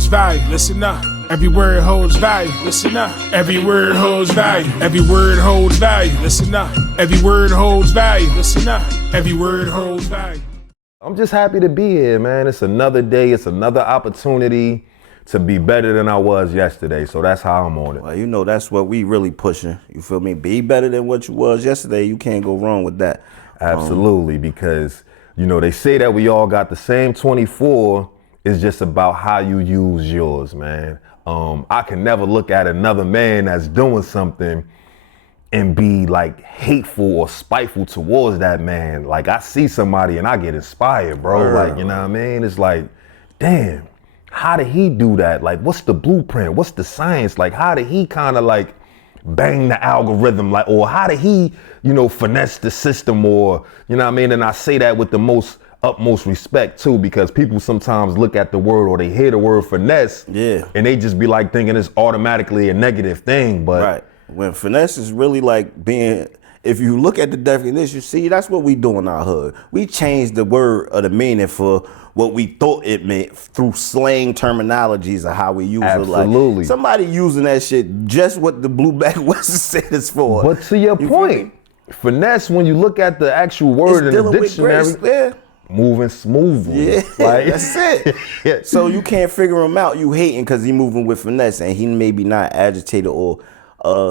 holds value. Listen up. Every word holds value. Listen up. Every word holds value. Every word holds value. Listen up. Every word holds value. Listen up. Every word holds value. I'm just happy to be here, man. It's another day. It's another opportunity to be better than I was yesterday. So that's how I'm on it. Well, you know, that's what we really pushing. You feel me? Be better than what you was yesterday. You can't go wrong with that. Absolutely, because, you know, they say that we all got the same 24. It's just about how you use yours, man. I can never look at another man that's doing something and be like hateful or spiteful towards that man. Like, I see somebody and I get inspired, bro. Like, you know what I mean? It's like, damn, how did he do that? Like, what's the blueprint? What's the science? Like, how did he kind of like bang the algorithm? Like, or how did he, you know, finesse the system? Or, you know what I mean? And I say that with the utmost respect too, because people sometimes look at the word or they hear the word finesse, and they just be like thinking it's automatically a negative thing. But right, when finesse is really like being, if you look at the definition, you see that's what we do in our hood. We changed the word or the meaning for what we thought it meant through slang terminologies of how we use it. Like somebody using that shit just what the blue back Western said it's for. But to your point, finesse, when you look at the actual word in the dictionary, moving smoothly. Yeah, like, that's it. So you can't figure him out. You hating because he moving with finesse and he maybe not agitated or.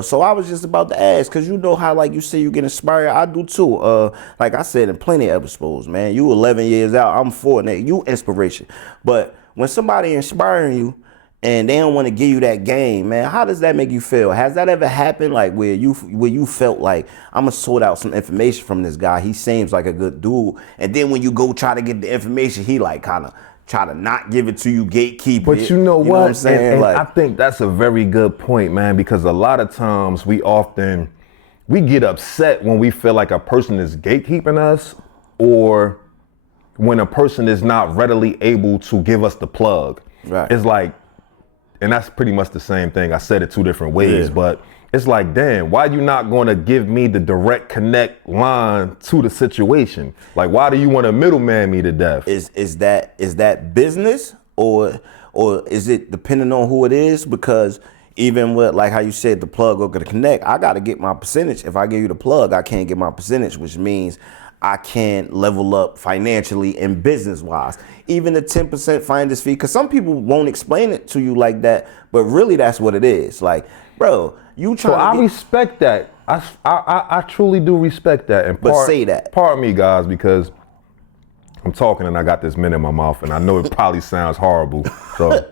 So I was just about to ask, because you know how, like you say, you get inspired. I do too. Like I said in plenty of episodes, man, you 11 years out, I'm 4 now. You inspiration. But when somebody inspiring you and they don't want to give you that game, man, how does that make you feel? Has that ever happened, like where you felt like, I'm gonna sort out some information from this guy, he seems like a good dude, and then when you go try to get the information, he like kind of try to not give it to you, gatekeep but it. You know what I'm saying? And like, I think that's a very good point, man, because a lot of times we get upset when we feel like a person is gatekeeping us, or when a person is not readily able to give us the plug. Right. It's like, and that's pretty much the same thing. I said it 2 different ways, but it's like, damn, why you not going to give me the direct connect line to the situation? Like, why do you want to middleman me to death? Is that business or is it depending on who it is? Because even with, like how you said, the plug or the connect, I got to get my percentage. If I give you the plug, I can't get my percentage, which means I can't level up financially and business wise. Even the 10% finder's fee, because some people won't explain it to you like that, but really that's what it is. Like, bro, you trying to. I respect that. I truly do respect that. And say that. Pardon me, guys, because I'm talking and I got this mint in my mouth, and I know it probably sounds horrible. So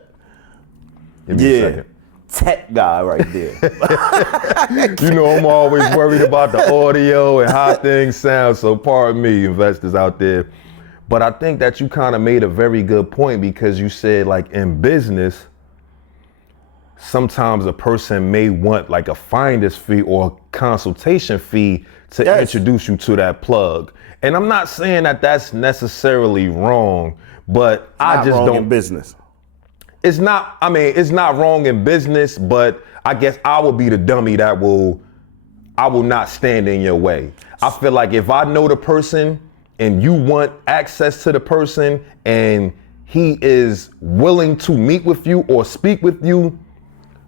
give me a second. Tech guy right there. You know, I'm always worried about the audio and how things sound. So pardon me, investors out there. But I think that you kind of made a very good point, because you said, like, in business, sometimes a person may want like a finder's fee or a consultation fee to introduce you to that plug. And I'm not saying that that's necessarily wrong, but I just don't. In business. It's not, I mean, it's not wrong in business, but I guess I will be the dummy that I will not stand in your way. I feel like if I know the person and you want access to the person and he is willing to meet with you or speak with you,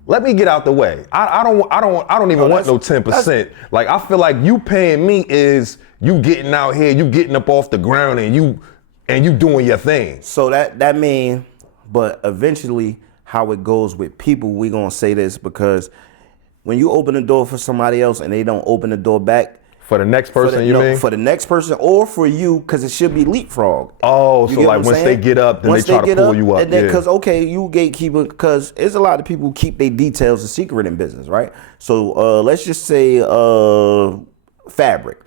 let me get out the way. I don't even want no 10%. Like, I feel like you paying me is you getting out here, you getting up off the ground and you doing your thing. So that mean, but eventually how it goes with people, we gonna say this, because when you open the door for somebody else and they don't open the door back, for the next person, mean? For the next person or for you, because it should be leapfrog. Oh, so like once they get up, then they try to pull you up. And then, because, okay, you gatekeeper, because there's a lot of people who keep their details a secret in business, right? So let's just say fabric.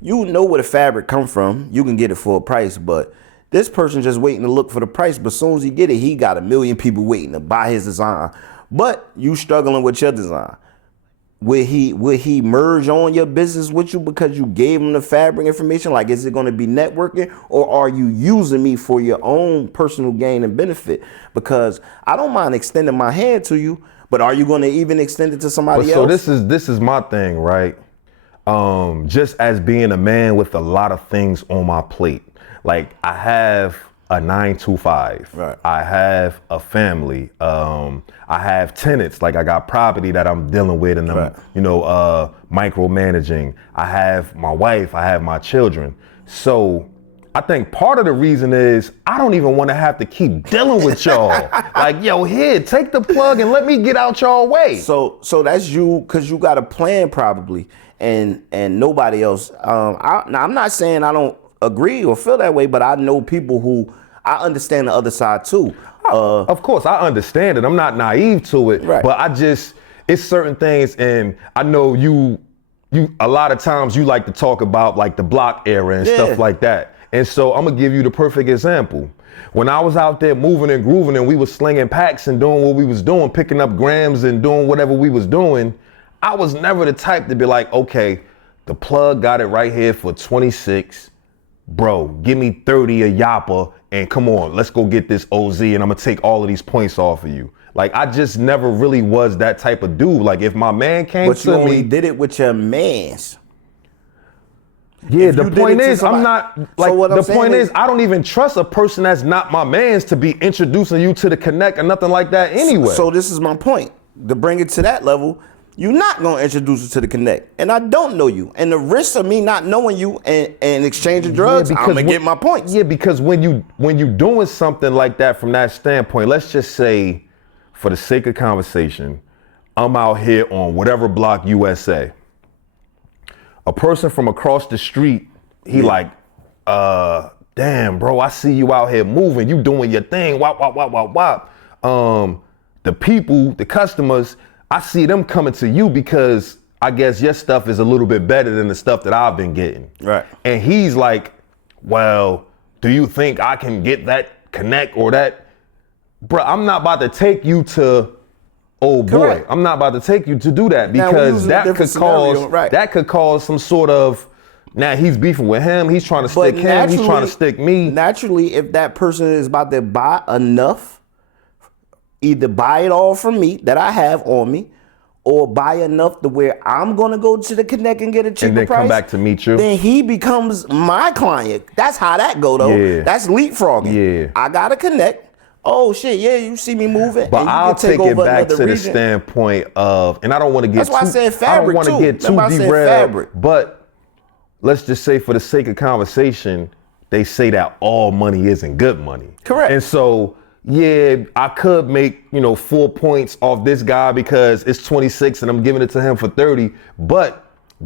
You know where the fabric come from. You can get it for a price, but this person just waiting to look for the price. But as soon as he get it, he got 1 million people waiting to buy his design. But you struggling with your design. Will he merge on your business with you because you gave him the fabric information? Like, is it going to be networking, or are you using me for your own personal gain and benefit? Because I don't mind extending my hand to you, but are you going to even extend it to somebody else? So this is my thing, right? Just as being a man with a lot of things on my plate, like I have a 9 to 5. Right. I have a family. I have tenants. Like I got property that I'm dealing with, and I'm, Right. micromanaging. I have my wife. I have my children. So I think part of the reason is I don't even want to have to keep dealing with y'all. Like, yo, here, take the plug and let me get out y'all way. So that's you, because you got a plan probably, and nobody else. Now I'm not saying I don't agree or feel that way, but I know people who I understand the other side too. Of course, I understand it. I'm not naive to it, Right. but it's certain things, and I know you a lot of times you like to talk about like the block era and stuff like that. And so I'm gonna give you the perfect example. When I was out there moving and grooving and we was slinging packs and doing what we was doing, picking up grams and doing whatever we was doing, I was never the type to be like, okay, the plug got it right here for 26. Bro, give me 30 a yappa and come on, let's go get this OZ and I'm gonna take all of these points off of you. Like, I just never really was that type of dude. Like, if my man came But you to only me, did it with your mans. yeah, if the you did point it to is, I'm somebody- not, So like, what I'm the saying point is- is, I don't even trust a person that's not my man's to be introducing you to the connect or nothing like that anyway. So this is my point. To bring it to that level, you're not gonna introduce us to the connect, and I don't know you. And the risk of me not knowing you and exchanging drugs, I'm gonna get my points. Yeah, because when you doing something like that from that standpoint, let's just say, for the sake of conversation, I'm out here on whatever block USA. A person from across the street, he like, damn, bro, I see you out here moving, you doing your thing, wop, wop, wop, wop, wop. The people, the customers, I see them coming to you because I guess your stuff is a little bit better than the stuff that I've been getting. Right. And he's like, well, do you think I can get that connect or that? Bro, I'm not about to take you to old boy. Correct. I'm not about to take you to do that Now, we're because using a that different could cause scenario, right. that could cause some sort of, now he's beefing with him, he's trying to stick him, he's trying to stick me. Naturally, if that person is about to buy enough, either buy it all from me that I have on me, or buy enough to where I'm gonna go to the connect and get a cheaper And then price, come back to meet you. then he becomes my client. That's how that go though. Yeah. That's leapfrogging. Yeah. I gotta connect. Oh shit, yeah, you see me moving. But and you I'll can take take it over back another to the region. standpoint of, and I don't want to get That's why I said fabric, I don't want too. to get That's too why I said derailed. fabric. But let's just say, for the sake of conversation, they say that all money isn't good money. Correct. And so, yeah, I could make 4 points off this guy because it's 26 and I'm giving it to him for 30. But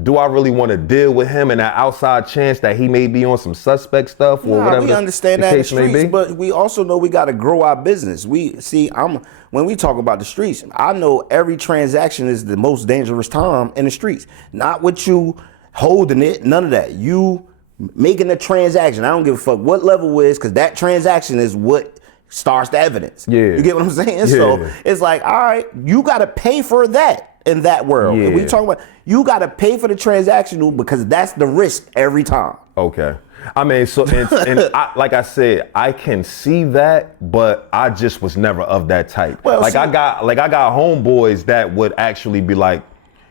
do I really want to deal with him and that outside chance that he may be on some suspect stuff or whatever? We understand the that in the case may streets, be? but we also know we got to grow our business. When we talk about the streets, I know every transaction is the most dangerous time in the streets. Not with you holding it, none of that. You making a transaction. I don't give a fuck what level it is, because that transaction is what starts the evidence. Yeah. You get what I'm saying? Yeah. So it's like, all right, you got to pay for that in that world. Yeah. And we talking about, you got to pay for the transactional, because that's the risk every time. Okay. I mean, so, and like I said, I can see that, but I just was never of that type. Well, I got homeboys that would actually be like,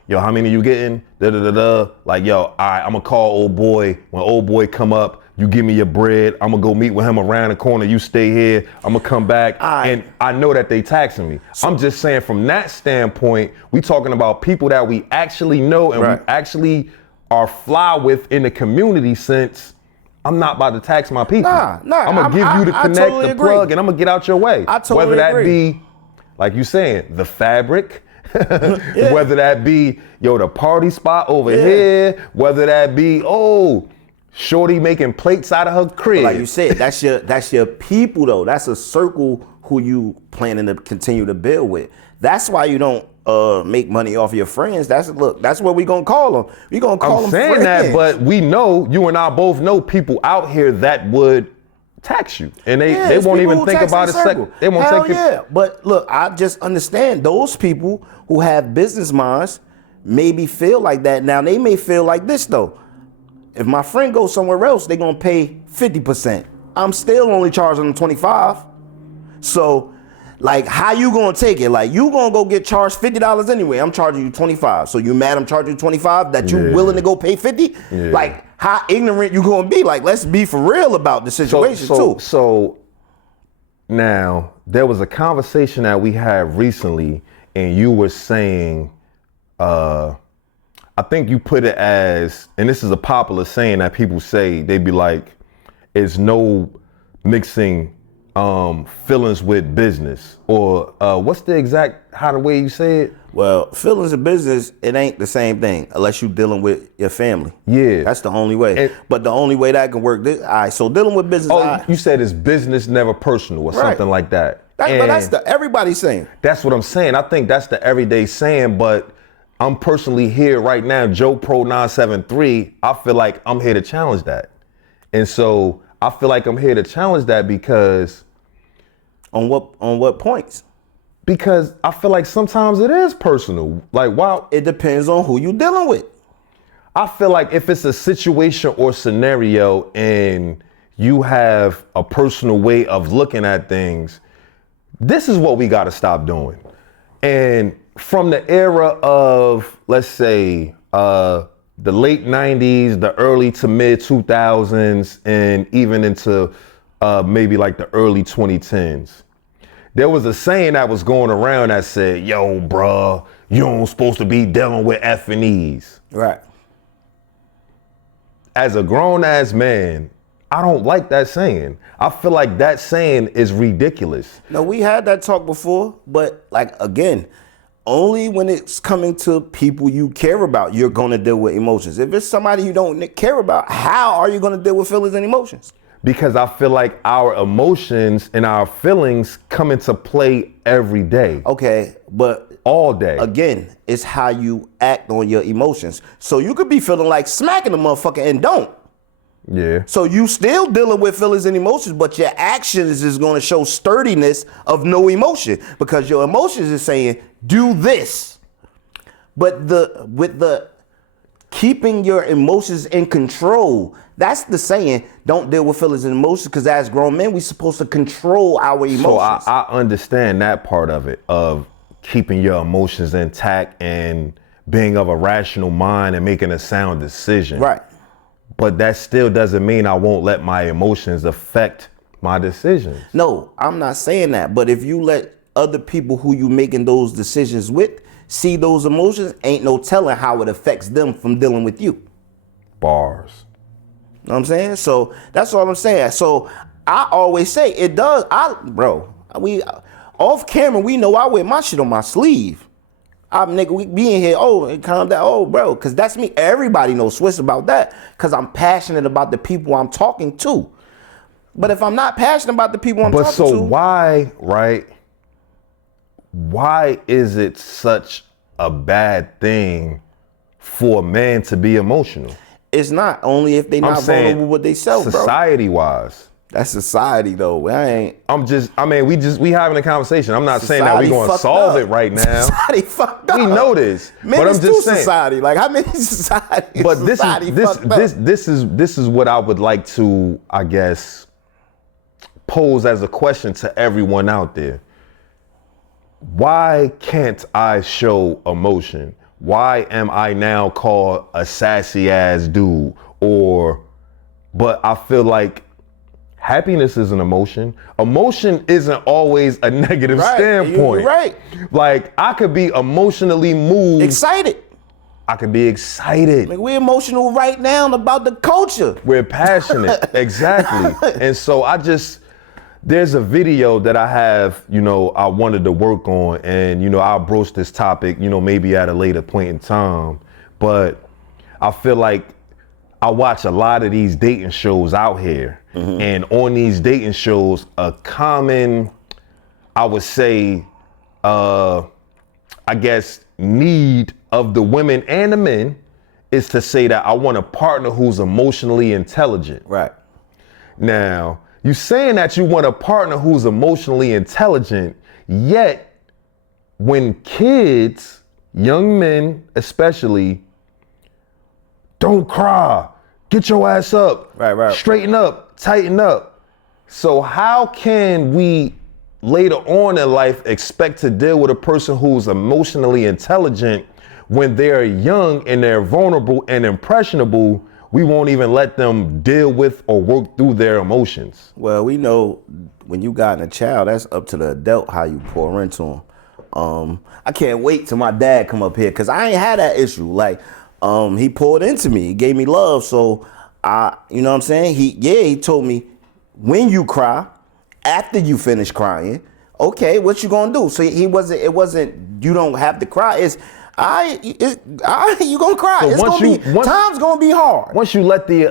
yo, how many you getting? Da da da da. Like, yo, all right, I'm gonna call old boy. When old boy come up, you give me your bread. I'm gonna go meet with him around the corner. You stay here. I'm gonna come back. right. And I know that they taxing me. I'm just saying, from that standpoint, we talking about people that we actually know and Right. we actually are fly with in the community sense. I'm not about to tax my people. Nah, I'm gonna give you the I connect, totally the agree. plug, and I'm gonna get out your way. I totally Whether that agree. be, like you saying, the fabric, whether that be, the party spot over here, whether that be, shorty making plates out of her crib. Like you said, that's your people though. That's a circle who you planning to continue to build with. That's why you don't make money off your friends. That's what we gonna call them. We gonna call them I'm saying friends. that, but we know, you and I both know people out here that would tax you, and they it's won't people even who think tax about their it. circle. They won't Hell take it. yeah. But look, I just understand those people who have business minds maybe feel like that. Now they may feel like this though. If my friend goes somewhere else, they're gonna pay 50%. I'm still only charging them 25. So, like, how you gonna take it? Like, you gonna go get charged $50 anyway. I'm charging you 25. So you mad I'm charging you 25 that you willing to go pay 50? Yeah. Like, how ignorant you gonna be? Like, let's be for real about the situation too. So Now, there was a conversation that we had recently, and you were saying, I think you put it as, and this is a popular saying that people say, they be like, it's no mixing feelings with business. Or what's the exact, how the way you say it? Well, feelings of business, it ain't the same thing unless you dealing with your family. Yeah. That's the only way. But the only way that can work, all right, so dealing with business. You said it's business, never personal, or something like that. But that's the everybody's saying. That's what I'm saying. I think that's the everyday saying, but I'm personally here right now, Joe Pro 973. I feel like I'm here to challenge that. And so I feel like I'm here to challenge that because On what points? Because I feel like sometimes it is personal. Like, wow. It depends on who you dealing with. I feel like if it's a situation or scenario and you have a personal way of looking at things, this is what we got to stop doing. And from the era of, let's say, the late 90s, the early to mid 2000s, and even into maybe like the early 2010s, there was a saying that was going around that said, yo, bruh, you don't supposed to be dealing with F and E's. Right. As a grown ass man, I don't like that saying. I feel like that saying is ridiculous. No, we had that talk before, but like, again, only when it's coming to people you care about, you're going to deal with emotions. If it's somebody you don't care about, how are you going to deal with feelings and emotions? Because I feel like our emotions and our feelings come into play every day. Okay, but all day. Again, it's how you act on your emotions. So you could be feeling like smacking a motherfucker and don't. Yeah. So you still dealing with feelings and emotions, but your actions is going to show sturdiness of no emotion because your emotions is saying, do this. But with the keeping your emotions in control, that's the saying, don't deal with feelings and emotions, because as grown men, we're supposed to control our emotions. So I understand that part of it, of keeping your emotions intact and being of a rational mind and making a sound decision. Right. But that still doesn't mean I won't let my emotions affect my decisions. No, I'm not saying that. But if you let other people who you making those decisions with see those emotions, ain't no telling how it affects them from dealing with you. Bars. You know what I'm saying? So that's all I'm saying. So I always say it does. We off camera, we know I wear my shit on my sleeve. We be in here, calm down, bro, because that's me. Everybody knows Swiss about that, because I'm passionate about the people I'm talking to. But if I'm not passionate about the people I'm talking to. But so why, right? Why is it such a bad thing for a man to be emotional? It's not, only if they not vulnerable with themselves, bro. Society-wise. That's society, though. We having a conversation. I'm not saying that Society we're going to solve it right now. Society fucked up. We know this. Man, but it's I'm just saying. society. Like, how many societies? But this is what I would like to, I guess, pose as a question to everyone out there. Why can't I show emotion? Why am I now called a sassy ass dude? But I feel like happiness is an emotion. Emotion isn't always a negative standpoint. You're right. Like, I could be emotionally moved. Excited. I could be excited. Like, we're emotional right now about the culture. We're passionate. Exactly. And so there's a video that I have, I wanted to work on, and, I'll broach this topic, maybe at a later point in time. But I feel like I watch a lot of these dating shows out here. Mm-hmm. And on these dating shows, a common, I would say, I guess, need of the women and the men is to say that I want a partner who's emotionally intelligent. Right. Now, you saying that you want a partner who's emotionally intelligent, yet when kids, young men especially, don't cry, get your ass up, right, straighten up, tighten up. So how can we later on in life expect to deal with a person who's emotionally intelligent when they're young and they're vulnerable and impressionable we won't even let them deal with or work through their emotions. Well, we know when you got a child, that's up to the adult how you pour into them. I can't wait till my dad come up here because I ain't had that issue. Like, he poured into me, he gave me love. So you know what I'm saying? He told me when you cry, after you finish crying, okay, what you gonna do? So it wasn't you don't have to cry. It's you gonna cry. So time's gonna be hard. Once you let the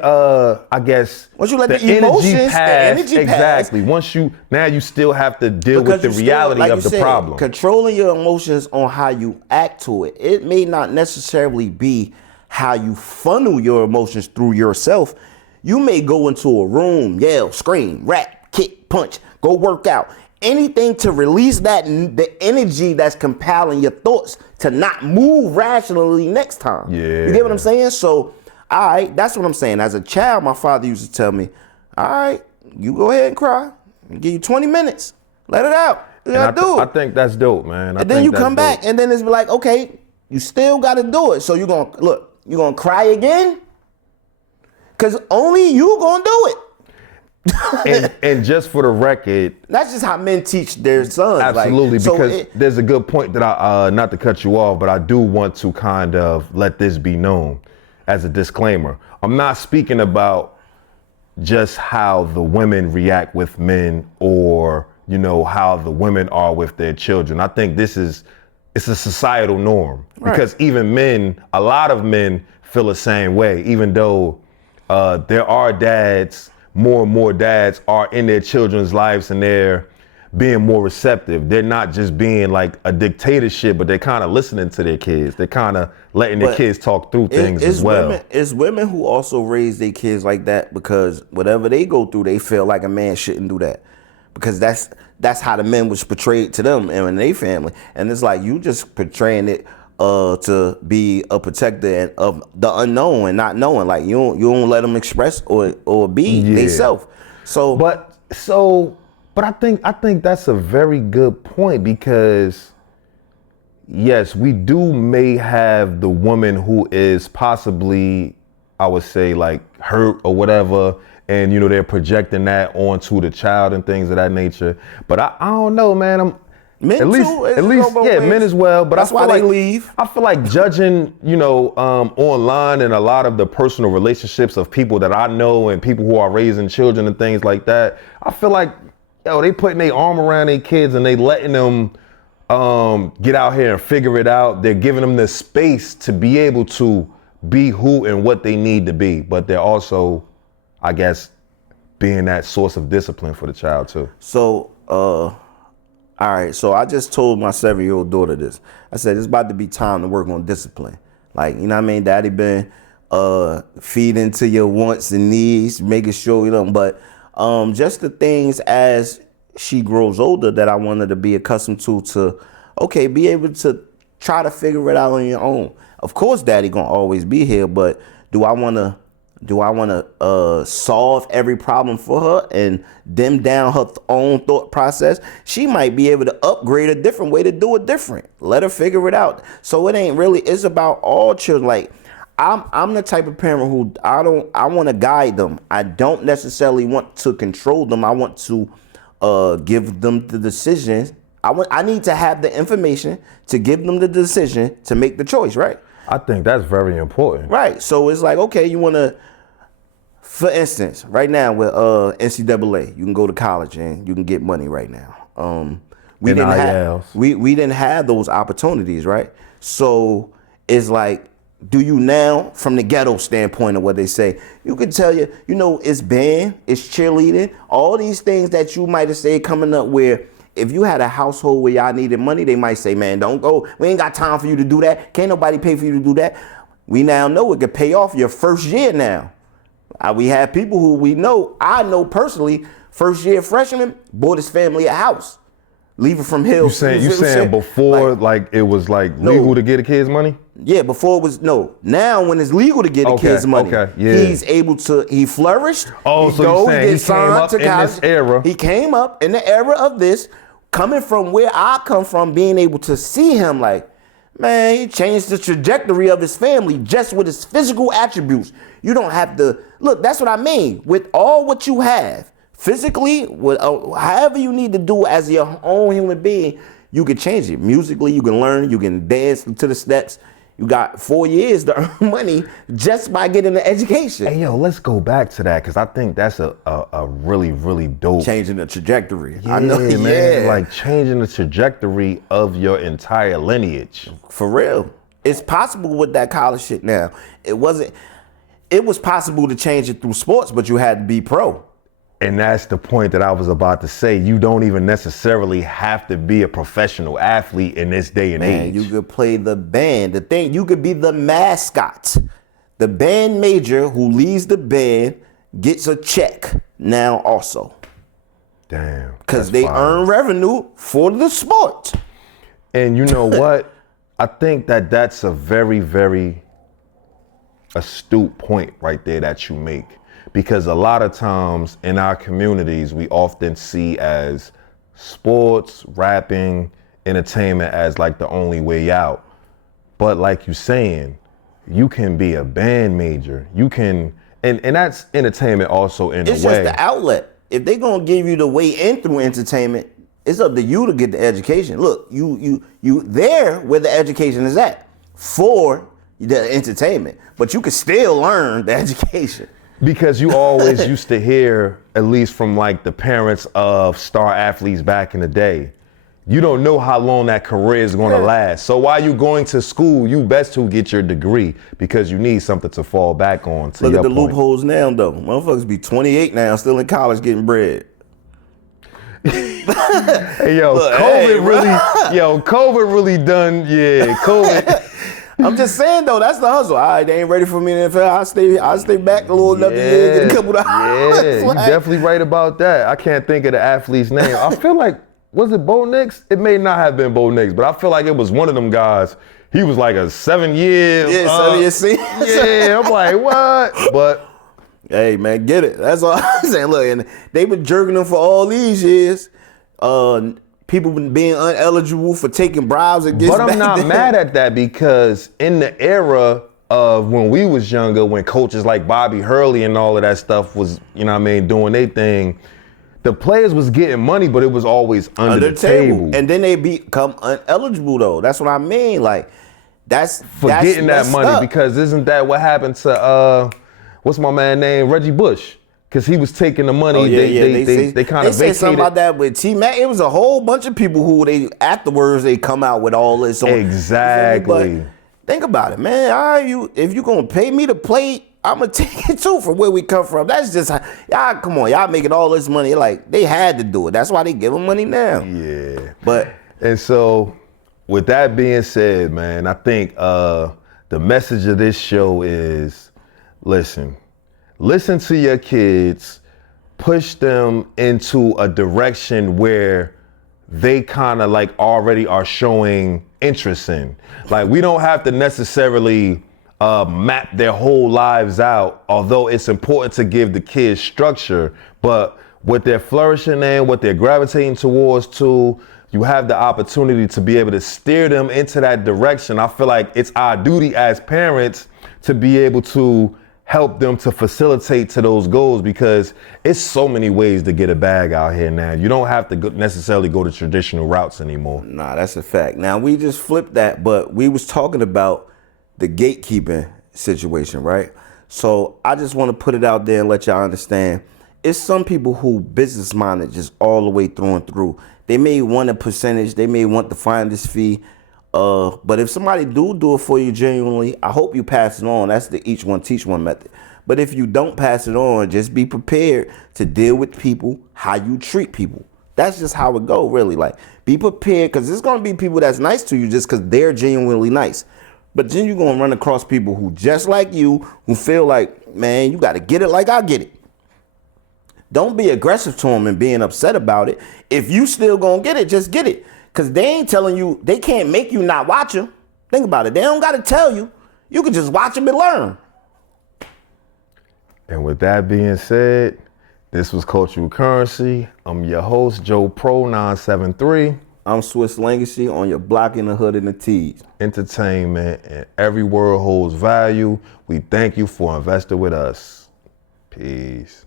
once you let the emotions, the energy exactly. pass. Now you still have to deal with the reality of the problem. Controlling your emotions on how you act to it. It may not necessarily be how you funnel your emotions through yourself. You may go into a room, yell, scream, rap, kick, punch, go work out. Anything to release the energy that's compelling your thoughts to not move rationally next time. Yeah. You get what I'm saying? So, all right, that's what I'm saying. As a child, my father used to tell me, all right, you go ahead and cry. I'll give you 20 minutes. Let it out. I think that's dope, man. And then you come back and then it's like, okay, you still got to do it. So you're going to cry again? Because only you going to do it. and just for the record, that's just how men teach their sons. Absolutely, because there's a good point that I not to cut you off, but I do want to kind of let this be known as a disclaimer. I'm not speaking about just how the women react with men or, you know, how the women are with their children. I think it's a societal norm, because even men, a lot of men feel the same way, even though there are dads. More and more dads are in their children's lives and they're being more receptive. They're not just being like a dictatorship, but they're kind of listening to their kids. They're kind of letting their kids talk through things as well. It's women who also raise their kids like that because whatever they go through, they feel like a man shouldn't do that. Because that's how the men was portrayed to them and in their family. And it's like you just portraying it to be a protector of the unknown and not knowing. Like you don't let them express or be themselves. But I think that's a very good point, because yes, we may have the woman who is possibly, I would say, like hurt or whatever, and you know they're projecting that onto the child and things of that nature. But I don't know, man. Men at least, men as well. But that's why they leave. I feel like judging, you know, online and a lot of the personal relationships of people that I know and people who are raising children and things like that. I feel like, they putting their arm around their kids and they letting them get out here and figure it out. They're giving them the space to be able to be who and what they need to be. But they're also, I guess, being that source of discipline for the child too. So, all right, so I just told my 7-year-old daughter this. I said, it's about to be time to work on discipline. Like, you know what I mean? Daddy been feeding to your wants and needs, making sure, you know, but just the things as she grows older that I want her to be accustomed to, okay, be able to try to figure it out on your own. Of course, daddy gonna always be here, but do I want to solve every problem for her and dim down her own thought process? She might be able to upgrade a different way to do it different. Let her figure it out. So it ain't really, it's about all children. Like I'm the type of parent who I want to guide them. I don't necessarily want to control them. I want to give them the decisions. I need to have the information to give them the decision to make the choice, right? I think that's very important. Right. So it's like, okay, you want to, for instance, right now with NCAA, you can go to college and you can get money right now. We didn't have those opportunities, right? So it's like, do you now, from the ghetto standpoint of what they say, you could tell you know, it's band, it's cheerleading, all these things that you might have said coming up where if you had a household where y'all needed money, they might say, man, don't go. We ain't got time for you to do that. Can't nobody pay for you to do that. We now know it could pay off your first year now. We have people who I know personally, first year freshman, bought his family a house. Leaving from Hills. You saying before like it was like legal to get a kid's money? Yeah, before it was now when it's legal to get a kid's money, he's able to, he flourished. Oh, so you're saying he came up in this era. He came up in the era of this, coming from where I come from, being able to see him like, Man, he changed the trajectory of his family just with his physical attributes. You don't have to look. That's what I mean. With all what you have, physically, with however you need to do as your own human being, you can change it. Musically, you can learn. You can dance to the steps. You got 4 years to earn money just by getting an education. Hey, yo, let's go back to that because I think that's a really, really dope. Changing the trajectory. Yeah, I know, man. yeah. Like changing the trajectory of your entire lineage. For real. It's possible with that college shit now. It was possible to change it through sports, but you had to be pro. And that's the point that I was about to say. You don't even necessarily have to be a professional athlete in this day and age. You could play the band. The thing, you could be the mascot. The band major who leads the band gets a check now also. Damn. Because they earn revenue for the sport. And you know what? I think that that's a very, very astute point right there that you make. Because a lot of times in our communities, we often see as sports, rapping, entertainment as like the only way out. But like you're saying, you can be a band major. You can, and that's entertainment also in a way. It's just the outlet. If they're gonna give you the way in through entertainment, it's up to you to get the education. Look, you there where the education is at for the entertainment, but you can still learn the education. Because you always used to hear, at least from like the parents of star athletes back in the day, you don't know how long that career is going to last. So while you're going to school, you best to get your degree because you need something to fall back on. Look at the loopholes now, though. Motherfuckers be 28 now, still in college getting bread. Hey, yo, Look, COVID really done, COVID. I'm just saying though, that's the hustle. All right, they ain't ready for me in the NFL. I'll stay back a little another year, get a couple of hours. Yeah, you're definitely right about that. I can't think of the athlete's name. I feel like, was it Bo Nix? It may not have been Bo Nix, but I feel like it was one of them guys. He was like a 7 year. Yeah, 7 year senior. Yeah, I'm like, what? But hey man, get it. That's all I'm saying. Look, and they been jerking them for all these years. People been being ineligible for taking bribes against. But I'm not mad at that because in the era of when we was younger, when coaches like Bobby Hurley and all of that stuff was, you know what I mean, doing their thing, the players was getting money, but it was always under the table. And then they become ineligible though. That's what I mean. Like that's getting that money up. Because isn't that what happened to what's my man name? Reggie Bush. Because he was taking the money, they kind of vacated. They said something about that with T-Mac. It was a whole bunch of people who afterwards they come out with all this. Exactly. But think about it, man. If you gonna pay me to play, I'm gonna take it too from where we come from. That's just y'all. Come on, y'all making all this money. Like they had to do it. That's why they give them money now. Yeah. And so, with that being said, man, I think the message of this show is, listen to your kids, push them into a direction where they kind of like already are showing interest in. Like we don't have to necessarily map their whole lives out, although it's important to give the kids structure, but what they're flourishing in, what they're gravitating towards too, you have the opportunity to be able to steer them into that direction. I feel like it's our duty as parents to be able to help them to facilitate to those goals because it's so many ways to get a bag out here now. You don't have to necessarily go to traditional routes anymore. Nah, that's a fact. Now we just flipped that, but we was talking about the gatekeeping situation, right? So I just want to put it out there and let y'all understand. It's some people who business minded just all the way through and through. They may want a percentage, they may want the finder's fee. But if somebody do it for you genuinely, I hope you pass it on. That's the each one teach one method. But if you don't pass it on, just be prepared to deal with people how you treat people. That's just how it go, really. Like, be prepared, because there's going to be people that's nice to you just because they're genuinely nice. But then you're going to run across people who just like you, who feel like, man, you got to get it like I get it. Don't be aggressive to them and being upset about it. If you still going to get it, just get it. Because they ain't telling you, they can't make you not watch them. Think about it. They don't got to tell you. You can just watch them and learn. And with that being said, this was Cultural Currency. I'm your host, Joe Pro 973. I'm Swiss Legacy on your block in the hood and the tees. Entertainment, and every word holds value. We thank you for investing with us. Peace.